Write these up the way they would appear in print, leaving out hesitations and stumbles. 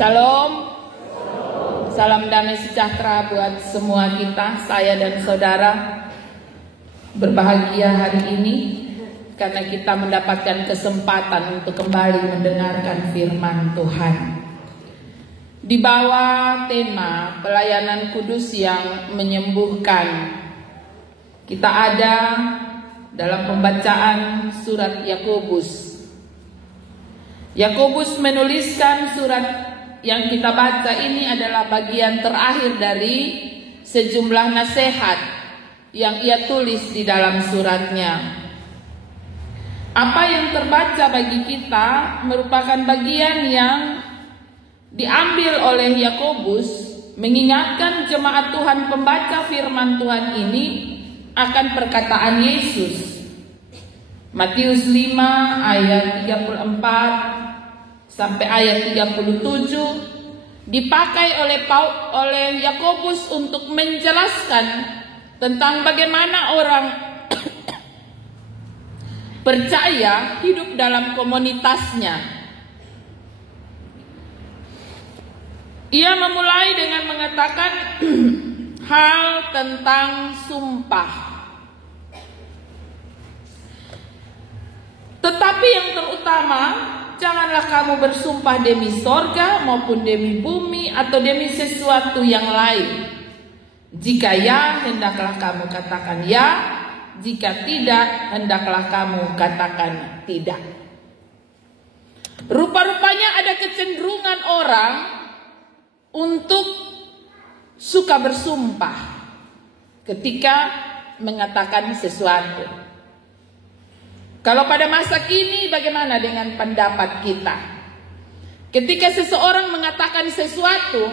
Shalom. Salam damai sejahtera buat semua kita, saya dan saudara. Berbahagia hari ini karena kita mendapatkan kesempatan untuk kembali mendengarkan firman Tuhan. Di bawah tema pelayanan kudus yang menyembuhkan, kita ada dalam pembacaan surat Yakobus. Yakobus menuliskan surat yang kita baca ini adalah bagian terakhir dari sejumlah nasihat yang ia tulis di dalam suratnya. Apa yang terbaca bagi kita merupakan bagian yang diambil oleh Yakobus mengingatkan jemaat Tuhan pembaca firman Tuhan ini akan perkataan Yesus. Matius 5 ayat 34 sampai ayat 37 dipakai oleh Yakobus untuk menjelaskan tentang bagaimana orang percaya hidup dalam komunitasnya. Ia memulai dengan mengatakan hal tentang sumpah. Tetapi yang terutama, janganlah kamu bersumpah demi sorga maupun demi bumi atau demi sesuatu yang lain. Jika ya, hendaklah kamu katakan ya. Jika tidak, hendaklah kamu katakan tidak. Rupa-rupanya ada kecenderungan orang untuk suka bersumpah ketika mengatakan sesuatu. Kalau pada masa kini, bagaimana dengan pendapat kita? Ketika seseorang mengatakan sesuatu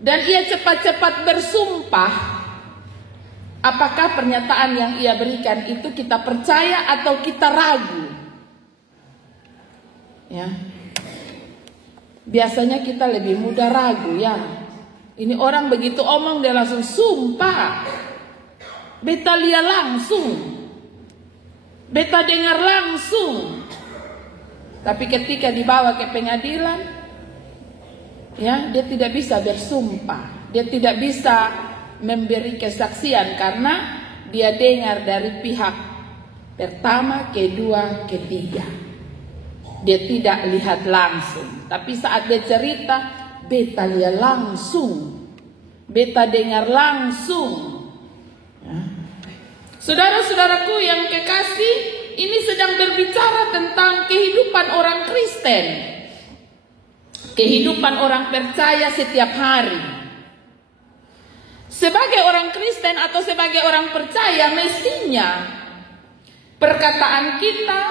dan ia cepat-cepat bersumpah, apakah pernyataan yang ia berikan itu kita percaya atau kita ragu? Ya. Biasanya kita lebih mudah ragu ya. Ini orang begitu omong dia langsung sumpah. Beta lihat langsung. Beta dengar langsung. Tapi ketika dibawa ke pengadilan, ya, dia tidak bisa bersumpah. Dia tidak bisa memberi kesaksian karena dia dengar dari pihak pertama, kedua, ketiga. Dia tidak lihat langsung. Tapi saat dia cerita, beta lihat langsung. Beta dengar langsung. Ya. Saudara-saudaraku yang kekasih, ini sedang berbicara tentang kehidupan orang Kristen. Kehidupan orang percaya setiap hari. Sebagai orang Kristen atau sebagai orang percaya, mestinya perkataan kita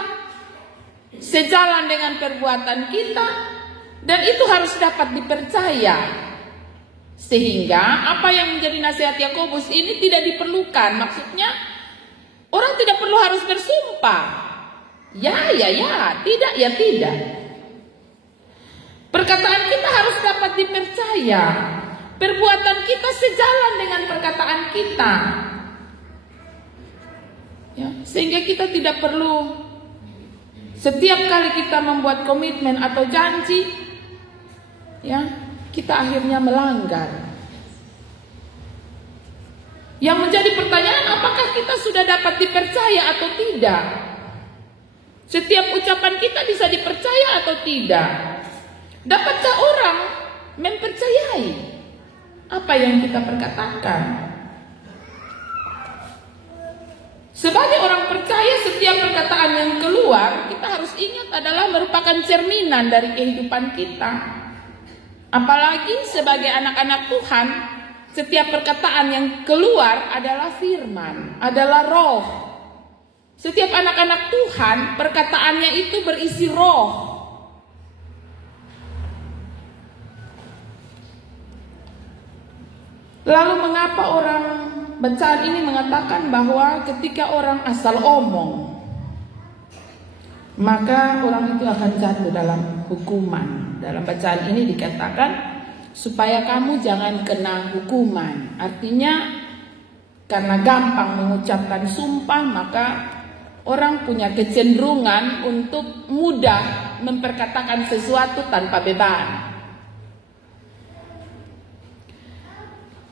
sejalan dengan perbuatan kita, dan itu harus dapat dipercaya. Sehingga apa yang menjadi nasihat Yakobus ini tidak diperlukan. Maksudnya orang tidak perlu harus bersumpah. Ya, tidak, ya tidak. Perkataan kita harus dapat dipercaya. Perbuatan kita sejalan dengan perkataan kita. Ya, sehingga kita tidak perlu setiap kali kita membuat komitmen atau janji, ya, kita akhirnya melanggar. Yang menjadi pertanyaan, apakah kita sudah dapat dipercaya atau tidak? Setiap ucapan kita bisa dipercaya atau tidak? Dapatkah orang mempercayai apa yang kita perkatakan? Sebagai orang percaya, setiap perkataan yang keluar, kita harus ingat adalah merupakan cerminan dari kehidupan kita. Apalagi sebagai anak-anak Tuhan, setiap perkataan yang keluar adalah firman, adalah roh. Setiap anak-anak Tuhan, perkataannya itu berisi roh. Lalu mengapa orang bacaan ini mengatakan bahwa ketika orang asal omong, maka orang itu akan jatuh dalam hukuman. Dalam bacaan ini dikatakan supaya kamu jangan kena hukuman. Artinya karena gampang mengucapkan sumpah, maka orang punya kecenderungan untuk mudah memperkatakan sesuatu tanpa beban.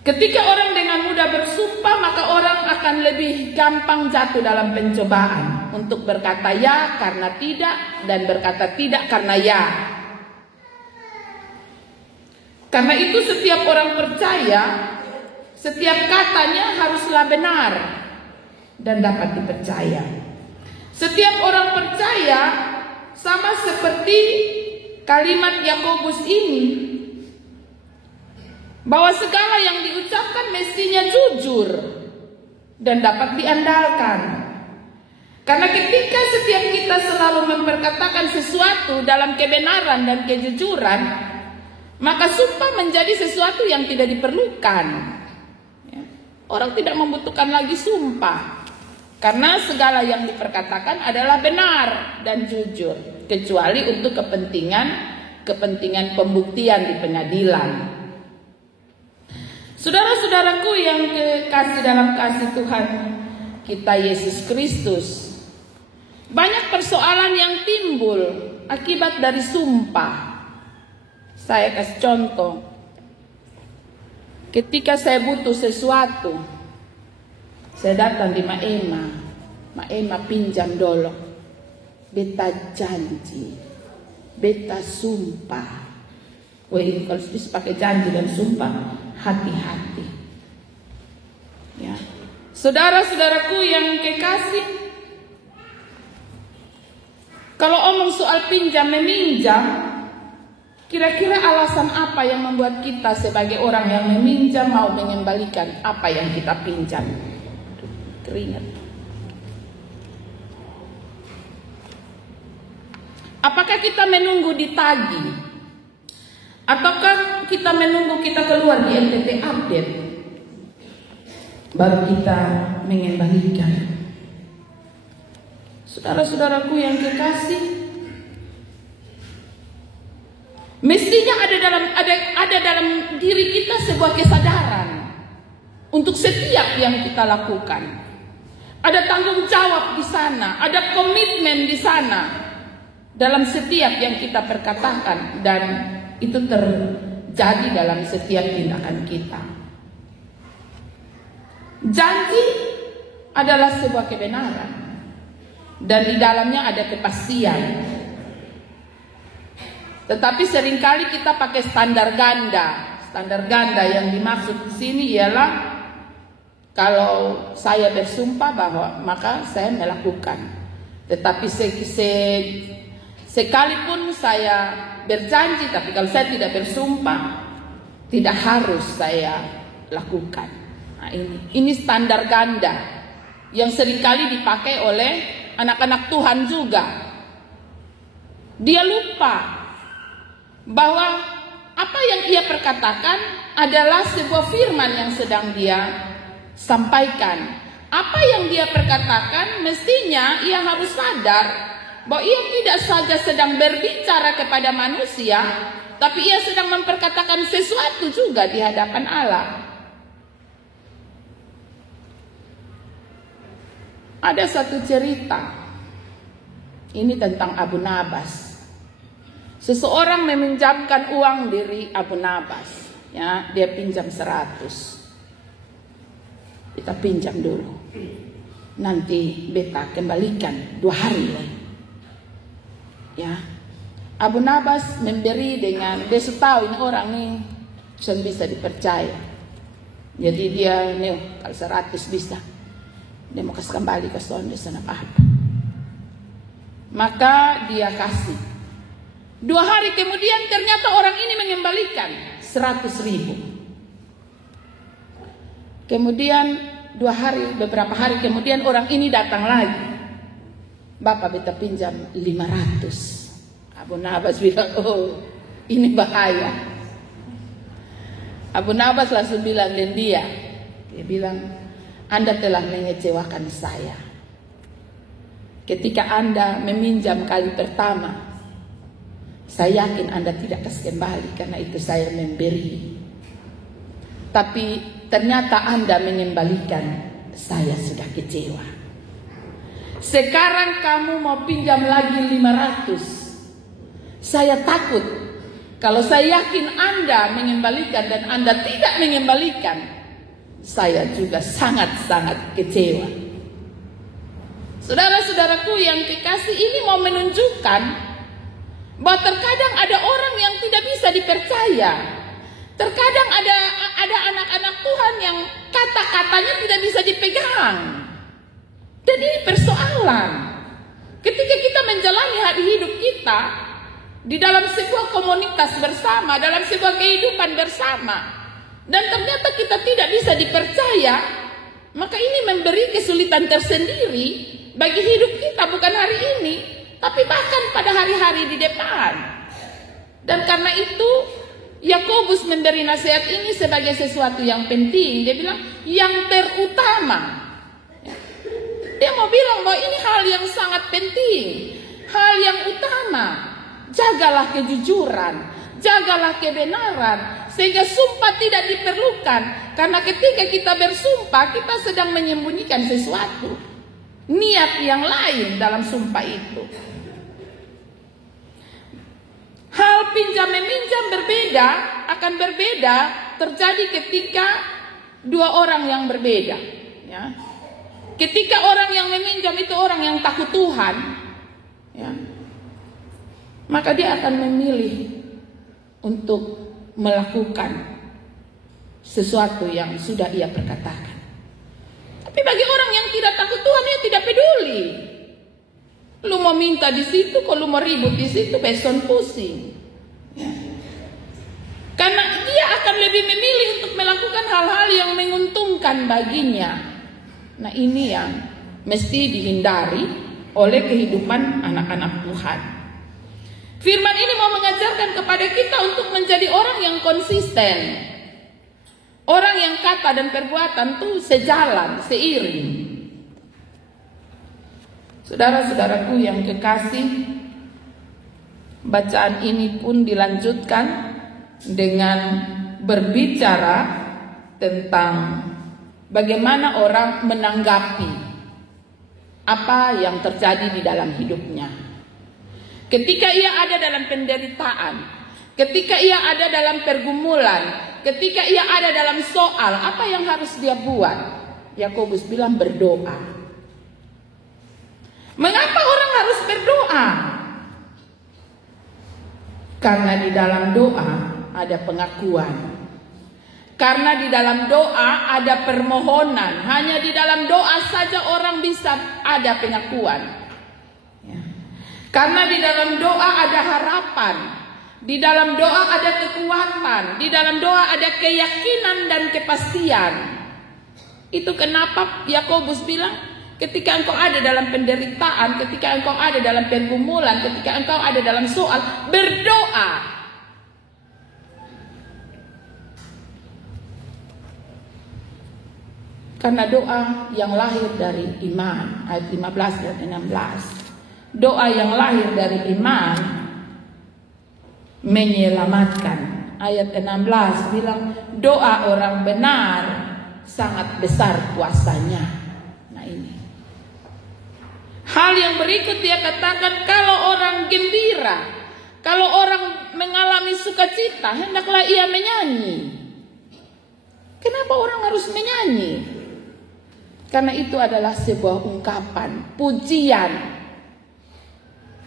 Ketika orang dengan mudah bersumpah, maka orang akan lebih gampang jatuh dalam pencobaan untuk berkata ya karena tidak dan berkata tidak karena ya. Karena itu setiap orang percaya, setiap katanya haruslah benar dan dapat dipercaya. Setiap orang percaya sama seperti kalimat Yakobus ini, bahwa segala yang diucapkan mestinya jujur dan dapat diandalkan. Karena ketika setiap kita selalu memperkatakan sesuatu dalam kebenaran dan kejujuran, maka sumpah menjadi sesuatu yang tidak diperlukan. Orang tidak membutuhkan lagi sumpah, karena segala yang diperkatakan adalah benar dan jujur, kecuali untuk kepentingan pembuktian di pengadilan. Saudara-saudaraku yang kekasih dalam kasih Tuhan kita Yesus Kristus, banyak persoalan yang timbul akibat dari sumpah. Saya kasih contoh. Ketika saya butuh sesuatu, saya datang di Maema pinjam dulu. Beta janji, beta sumpah. Ini kalau bisa pakai janji dan sumpah, hati-hati. Ya. Saudara-saudaraku yang kekasih, kalau omong soal pinjam meminjam, kira-kira alasan apa yang membuat kita sebagai orang yang meminjam mau mengembalikan apa yang kita pinjam? Keringat. Apakah kita menunggu ditagih? Ataukah kita menunggu kita keluar di NTT update baru kita mengembalikan? Saudara-saudaraku yang kekasih, mestinya ada dalam diri kita sebuah kesadaran untuk setiap yang kita lakukan. Ada tanggung jawab di sana, ada komitmen di sana dalam setiap yang kita perkatakan, dan itu terjadi dalam setiap tindakan kita. Janji adalah sebuah kebenaran dan di dalamnya ada kepastian. Tetapi seringkali kita pakai standar ganda. Standar ganda yang dimaksud di sini ialah kalau saya bersumpah bahwa maka saya melakukan. Tetapi sekalipun saya berjanji, tapi kalau saya tidak bersumpah, tidak harus saya lakukan. Nah, ini standar ganda yang seringkali dipakai oleh anak-anak Tuhan juga. Dia lupa bahwa apa yang ia perkatakan adalah sebuah firman yang sedang dia sampaikan. Apa yang dia perkatakan mestinya ia harus sadar bahwa ia tidak saja sedang berbicara kepada manusia, tapi ia sedang memperkatakan sesuatu juga di hadapan Allah. Ada satu cerita, ini tentang Abu Nabas. Seseorang meminjamkan uang dari Abu Nabas, ya, dia pinjam 100. Kita pinjam dulu, nanti beta kembalikan 2 hari lagi. Ya, Abu Nabas memberi dengan dia tahu ini orang nih bisa dipercaya. Jadi dia nih kalau 100 bisa, dia mau kasih kembali ke sonde sana apa. Maka dia kasih. 2 hari kemudian ternyata orang ini mengembalikan 100.000. Kemudian beberapa hari kemudian orang ini datang lagi. Bapak beta pinjam 500. Abu Nabas bilang, oh ini bahaya. Abu Nabas langsung bilang dengan dia bilang, Anda telah mengecewakan saya. Ketika Anda meminjam kali pertama, saya yakin Anda tidak kasih kembali karena itu saya memberi. Tapi ternyata Anda mengembalikan, saya sudah kecewa. Sekarang kamu mau pinjam lagi 500. Saya takut Kalau saya yakin Anda mengembalikan dan Anda tidak mengembalikan, saya juga sangat-sangat kecewa. Saudara-saudaraku yang kekasih, ini mau menunjukkan bahwa terkadang ada orang yang tidak bisa dipercaya. Terkadang ada anak-anak Tuhan yang kata-katanya tidak bisa dipegang. Dan ini persoalan. Ketika kita menjalani hari hidup kita di dalam sebuah komunitas bersama, dalam sebuah kehidupan bersama, dan ternyata kita tidak bisa dipercaya, maka ini memberi kesulitan tersendiri bagi hidup kita, bukan hari ini, tapi bahkan pada hari-hari di depan. Dan karena itu Yakobus memberi nasihat ini sebagai sesuatu yang penting. Dia bilang yang terutama. Dia mau bilang bahwa ini hal yang sangat penting, hal yang utama. Jagalah kejujuran, jagalah kebenaran, sehingga sumpah tidak diperlukan. Karena ketika kita bersumpah, kita sedang menyembunyikan sesuatu, niat yang lain dalam sumpah itu. Hal pinjam meminjam akan berbeda terjadi ketika dua orang yang berbeda. Ya. Ketika orang yang meminjam itu orang yang takut Tuhan, ya, maka dia akan memilih untuk melakukan sesuatu yang sudah ia perkatakan. Tapi bagi orang yang tidak takut Tuhan, dia tidak peduli. Lu mau minta di situ, kalau mau ribut di situ, beson pusing. Ya. Karena dia akan lebih memilih untuk melakukan hal-hal yang menguntungkan baginya. Nah, ini yang mesti dihindari oleh kehidupan anak-anak Tuhan. Firman ini mau mengajarkan kepada kita untuk menjadi orang yang konsisten. Orang yang kata dan perbuatan itu sejalan, seiring. Saudara-saudaraku yang kekasih, bacaan ini pun dilanjutkan dengan berbicara tentang bagaimana orang menanggapi apa yang terjadi di dalam hidupnya. Ketika ia ada dalam penderitaan, ketika ia ada dalam pergumulan, ketika ia ada dalam soal, apa yang harus dia buat? Yakobus bilang berdoa. Mengapa orang harus berdoa? Karena di dalam doa ada pengakuan. Karena di dalam doa ada permohonan. Hanya di dalam doa saja orang bisa ada pengakuan. Ya. Karena di dalam doa ada harapan. Di dalam doa ada kekuatan. Di dalam doa ada keyakinan dan kepastian. Itu kenapa Yakobus bilang, ketika engkau ada dalam penderitaan, ketika engkau ada dalam pergumulan, ketika engkau ada dalam soal, berdoa. Karena doa yang lahir dari iman, ayat 15 dan 16. Doa yang lahir dari iman menyelamatkan. Ayat 16 bilang doa orang benar sangat besar kuasanya. Nah ini. Hal yang berikut dia katakan, kalau orang gembira, kalau orang mengalami sukacita, hendaklah ia menyanyi. Kenapa orang harus menyanyi? Karena itu adalah sebuah ungkapan, pujian.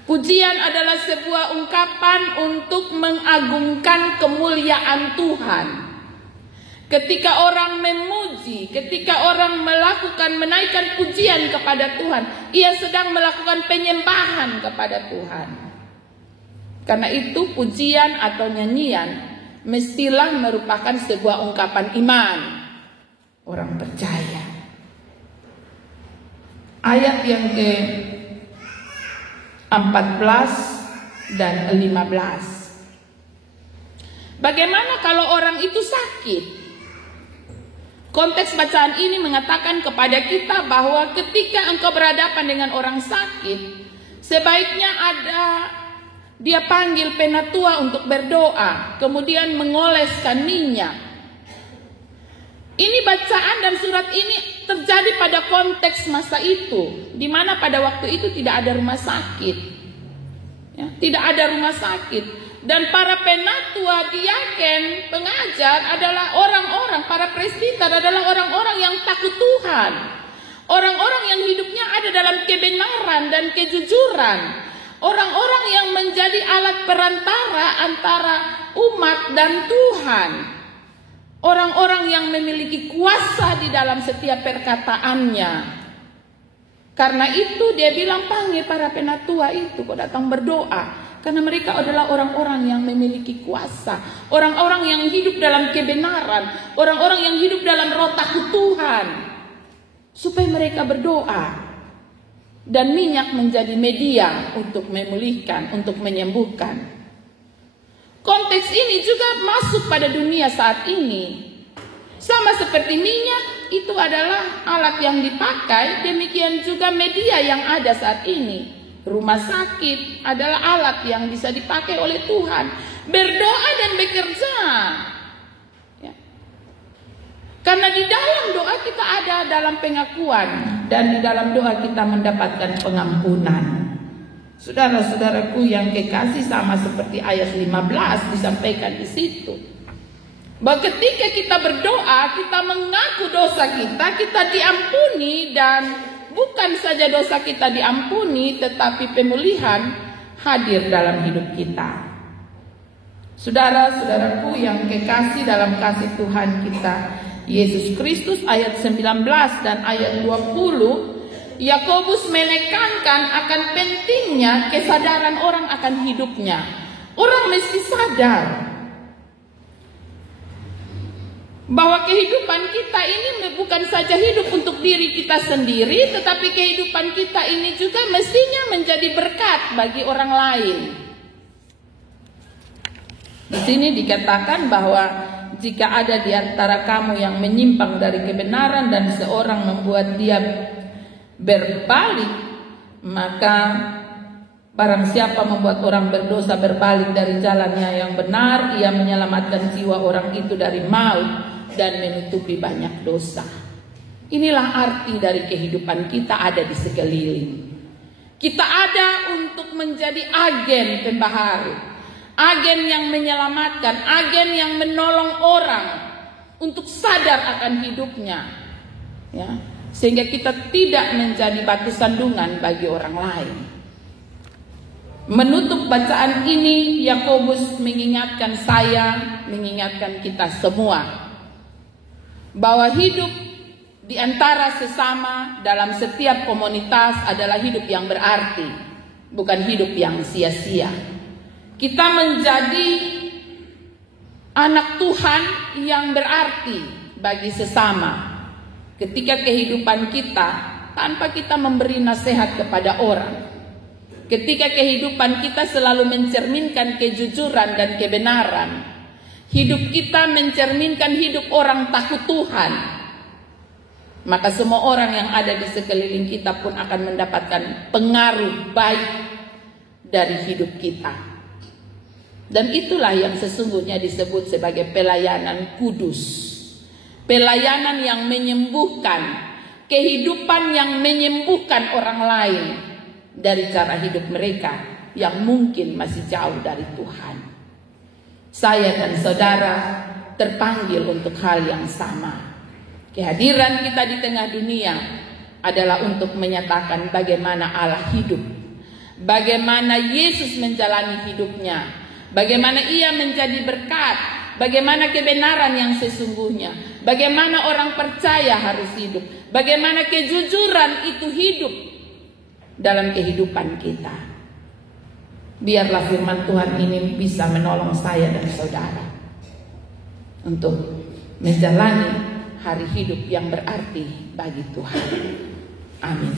Pujian adalah sebuah ungkapan untuk mengagungkan kemuliaan Tuhan. Ketika orang memuji, ketika orang menaikkan pujian kepada Tuhan, ia sedang melakukan penyembahan kepada Tuhan. Karena itu pujian atau nyanyian mestilah merupakan sebuah ungkapan iman. Orang percaya. Ayat yang ke-14 dan 15. Bagaimana kalau orang itu sakit? Konteks bacaan ini mengatakan kepada kita bahwa ketika engkau berhadapan dengan orang sakit, sebaiknya dia panggil penatua untuk berdoa, kemudian mengoleskan minyak. Ini bacaan dan surat ini terjadi pada konteks masa itu, di mana pada waktu itu tidak ada rumah sakit. Ya, tidak ada rumah sakit. Dan para penatua, diaken, pengajar adalah orang-orang, para presbiter adalah orang-orang yang takut Tuhan. Orang-orang yang hidupnya ada dalam kebenaran dan kejujuran. Orang-orang yang menjadi alat perantara antara umat dan Tuhan. Orang-orang yang memiliki kuasa di dalam setiap perkataannya. Karena itu dia bilang, panggil para penatua itu kok datang berdoa. Karena mereka adalah orang-orang yang memiliki kuasa. Orang-orang yang hidup dalam kebenaran. Orang-orang yang hidup dalam roh takut Tuhan. Supaya mereka berdoa. Dan minyak menjadi media untuk memulihkan, untuk menyembuhkan. Konteks ini juga masuk pada dunia saat ini. Sama seperti minyak, itu adalah alat yang dipakai. Demikian juga media yang ada saat ini. Rumah sakit adalah alat yang bisa dipakai oleh Tuhan. Berdoa dan bekerja. Ya. Karena di dalam doa kita ada dalam pengakuan. Dan di dalam doa kita mendapatkan pengampunan. Saudara-saudaraku yang kekasih, sama seperti ayat 15 disampaikan di situ. Bahwa ketika kita berdoa, kita mengaku dosa kita diampuni, dan bukan saja dosa kita diampuni, tetapi pemulihan hadir dalam hidup kita. Saudara-saudaraku yang kekasih dalam kasih Tuhan kita Yesus Kristus, ayat 19 dan ayat 20, Yakobus menekankan akan pentingnya kesadaran orang akan hidupnya. Orang mesti sadar bahwa kehidupan kita ini bukan saja hidup untuk diri kita sendiri, tetapi kehidupan kita ini juga mestinya menjadi berkat bagi orang lain. Di sini dikatakan bahwa jika ada di antara kamu yang menyimpang dari kebenaran dan seorang membuat dia berbalik, maka barang siapa membuat orang berdosa berbalik dari jalannya yang benar, ia menyelamatkan jiwa orang itu dari maut dan menutupi banyak dosa. Inilah arti dari kehidupan kita ada di sekeliling. Kita ada untuk menjadi agen pembaharu, agen yang menyelamatkan, agen yang menolong orang untuk sadar akan hidupnya, ya, sehingga kita tidak menjadi batu sandungan bagi orang lain. Menutup bacaan ini, Yakobus mengingatkan saya, mengingatkan kita semua, bahwa hidup di antara sesama dalam setiap komunitas adalah hidup yang berarti, bukan hidup yang sia-sia. Kita menjadi anak Tuhan yang berarti bagi sesama ketika kehidupan kita tanpa kita memberi nasihat kepada orang. Ketika kehidupan kita selalu mencerminkan kejujuran dan kebenaran, hidup kita mencerminkan hidup orang takut Tuhan, maka semua orang yang ada di sekeliling kita pun akan mendapatkan pengaruh baik dari hidup kita. Dan itulah yang sesungguhnya disebut sebagai pelayanan kudus. Pelayanan yang menyembuhkan, kehidupan yang menyembuhkan orang lain dari cara hidup mereka yang mungkin masih jauh dari Tuhan. Saya dan saudara terpanggil untuk hal yang sama. Kehadiran kita di tengah dunia adalah untuk menyatakan bagaimana Allah hidup, bagaimana Yesus menjalani hidupnya, bagaimana ia menjadi berkat, bagaimana kebenaran yang sesungguhnya, bagaimana orang percaya harus hidup, bagaimana kejujuran itu hidup dalam kehidupan kita. Biarlah firman Tuhan ini bisa menolong saya dan saudara untuk menjalani hari hidup yang berarti bagi Tuhan. Amin.